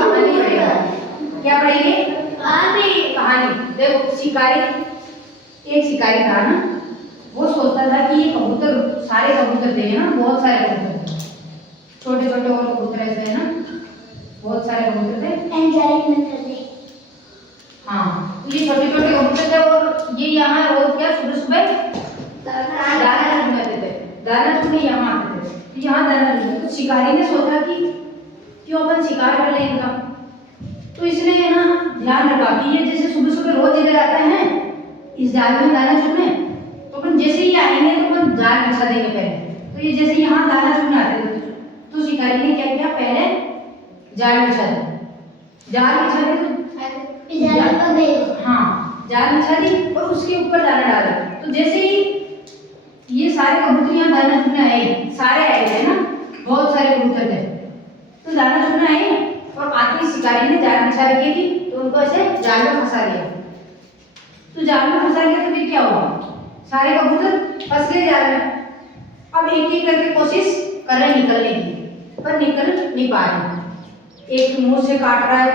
कहानी पढ़ेगा। क्या पढ़ेंगे? कहानी। देखो शिकारी, एक शिकारी था ना, वो सोचता था कि ये कबूतर, सारे कबूतर थे ना, बहुत सारे कबूतर, छोटे छोटे और कबूतर ऐसे है ना, बहुत सारे कबूतर थे। हाँ, ये छोटे छोटे कबूतर थे और ये यहाँ रोज क्या सुबह सुबह दाना चुनते थे, दाना चुनने यहाँ आते थे, तो यहाँ दाना चुनते। तो शिकारी ने सोचा कि क्यों अपन शिकार कर लें इनका, तो इसने है ना ध्यान रखा कि ये जैसे सुबह सुबह रोज इधर आते हैं इस जाल में दाना चुनने, तो अपन जैसे ही आएंगे तो अपन जाल बिछा देंगे पहले। तो ये जैसे यहाँ दाना चुनने आते थे, तो शिकारी ने क्या किया, पहले जाल बिछा दिया, जाल बिछा दिया तो हाँ जाल बिछा दी और उसके ऊपर दाना डाला। तो जैसे ही ये सारे कबूतर यहाँ दाना चुनने आए, सारे आए थे ना, बहुत सारे कबूतर थे, तो दाना चुनने आए और आते ही शिकारी ने जाल बिछा रखी थी, तो उनको ऐसे जाल में फंसा दिया। तो जाल में फंसा दिया तो फिर क्या हुआ, सारे कबूतर फंस गए जाल में। अब एक एक करके कोशिश कर रहे निकलने की, पर निकल नहीं पा रहे, एक मुंह से काट रहा है,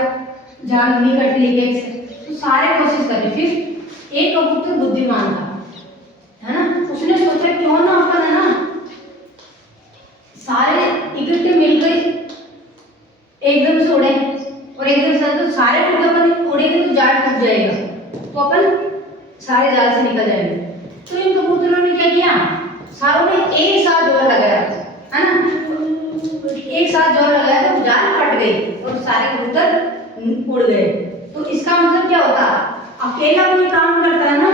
जाल नहीं कट रही एक से, तो सारे कोशिश कर रहे। फिर एक कबूतर बुद्धिमान था, है ना, उसने सोचा क्यों ना अपन है ना सारे इकट्ठे मिलकर एकदम से उड़े, और एकदम से तो सारे अपन उड़ेंगे तो जाल टूट जाएगा, तो अपन सारे जाल से निकल जाएंगे। तो इन कबूतरों ने क्या किया, सारों ने एक साथ जोर लगाया, है ना, एक साथ जोर लगाया तो जाल फट गई और सारे कबूतर उड़ गए। तो इसका मतलब क्या होता, अकेला कोई काम करता है ना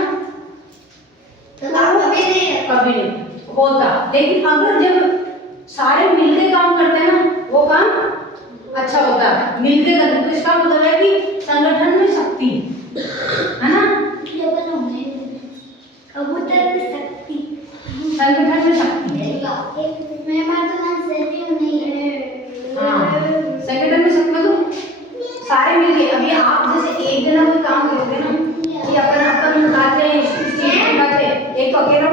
कभी नहीं होता, लेकिन अगर जब सारे मिलकर काम करते हैं ना वो काम अच्छा होता है, मिलके करते। तो इसका मतलब है कि संगठन में शक्ति, है ना, कबूतर में शक्ति, संगठन में शक्ति। हाँ, संगठन में शक्ति मतलब सारे मिलके। अभी आप जैसे एक जना कोई काम करोगे ना कि अपन उठाते हैं, उठाते हैं, एक अकेले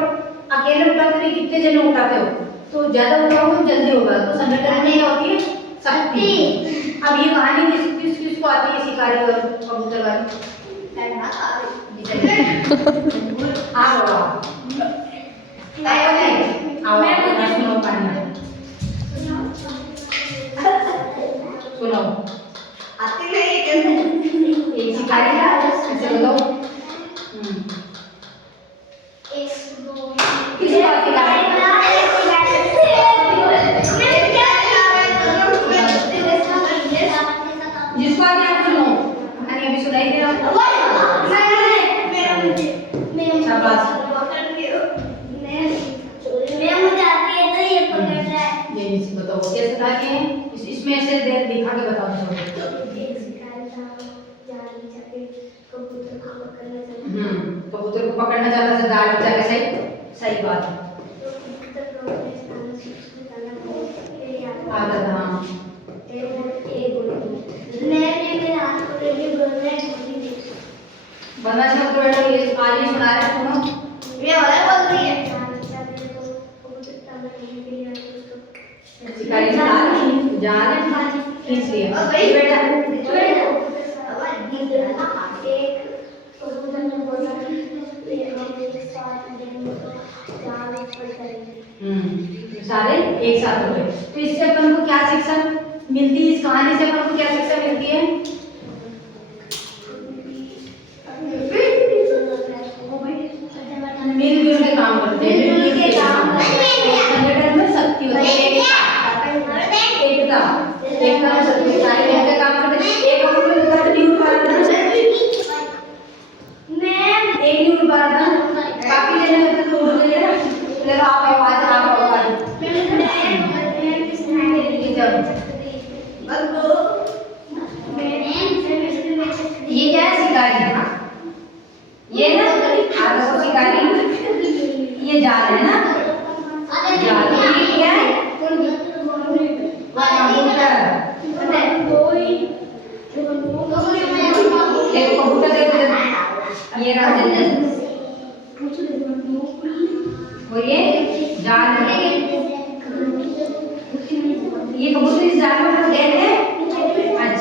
उठाते नहीं, कितने जने उठाते हो तो ज्यादा उठाओगे तो जल्दी होगा। तो संगठन में क्या होती है, शक्ति। अब ये कहानी किसको आती है, शिकारी और कबूतर वाली? सुनो, एक शिकारी था, ऐसे बताओ किस बात की कहानी? जिस बात की आप सुनो, कहानी अभी सुनाई दे रहा हूँ। शाबाश, ये बताओ कैसे था कि इसमें ऐसे दिखा के बताओ। कबूतर को पकड़ना चाहता था, जाल बिछा के, सही बात है। आता था, हाँ। बनना शब्द बैठो, ये आज ही सुना रहे सुनो। ये वाला बोल रही है शिकारी जाल खींच लिया बेटा। सारे एक साथ हो गए। तो इससे अपन को क्या शिक्षा मिलती है, इस कहानी से अपन को क्या शिक्षा मिलती है? मिलजुल के काम करते हैं, मिलजुल के काम संगठन में शक्ति होती है, एकता, एकता में शक्ति, सारे मिलकर काम करते हैं। एक नहीं उड़ पा रहा था, एक नहीं उड़ पा रहा था, काफी जने होते तो उड़ गए ना, चलो आप आवाज ये क्या है, शिकारी, ये ना आपको शिकारी, ये जाल है ना, जाल, ये क्या है, कबूतर।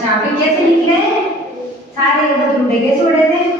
अच्छा फिर कैसे निकले? सारे कबूतर उड़े कैसे उड़े थे?